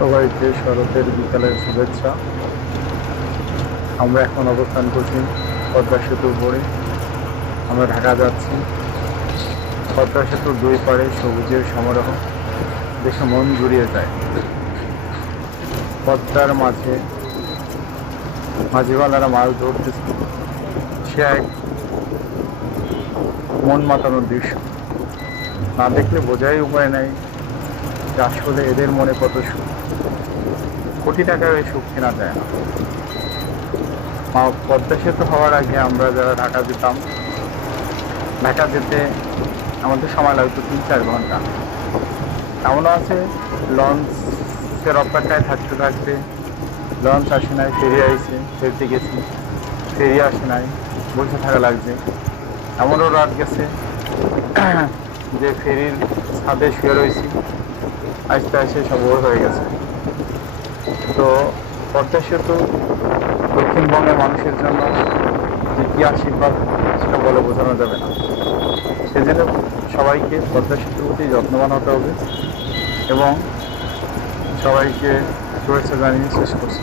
সবাইকে শরতের বিকালের শুভেচ্ছা। আমরা এখন অবস্থান করছি পদ্মা সেতুর উপরে। আমরা ঢাকা যাচ্ছি। পদ্মা সেতুর দুই পাড়ে সবুজের সমারোহ দেখে মন জুড়িয়ে যায়। পদ্মার মাঝে মাঝিওয়ালারা মাছ ধরতেছে, সে এক মন মাতানোর দৃশ্য। না দেখলে বোঝাই উপায় নাই যে আসলে এদের মনে কত সুখ। কোটি টাকার এই সুখ কেনা যায় না। পদ্মা সেতু হওয়ার আগে আমরা যারা ঢাকা যেতাম, ঢাকা যেতে আমাদের সময় লাগতো 3-4 ঘন্টা। এমনও আছে লঞ্চের অপেক্ষায় থাকতে থাকতে লঞ্চ আসে নাই, ফেরি আইছে, ফেরতে গেছি, ফেরি আসে নাই, বসে থাকা লাগছে। এমনও রাত গেছে যে ফেরির ছাদে শুয়ে রয়েছি, আস্তে আস্তে সব ভোর হয়ে গেছে। তো পদ্মা সেতু দক্ষিণবঙ্গের মানুষের জন্য যে কী আশীর্বাদ সেটা বলে বোঝানো যাবে না। সেজন্য সবাইকে পদ্মা সেতুর প্রতি যত্নবান হতে হবে এবং সবাইকে শুভেচ্ছা জানিয়ে শেষ করছি।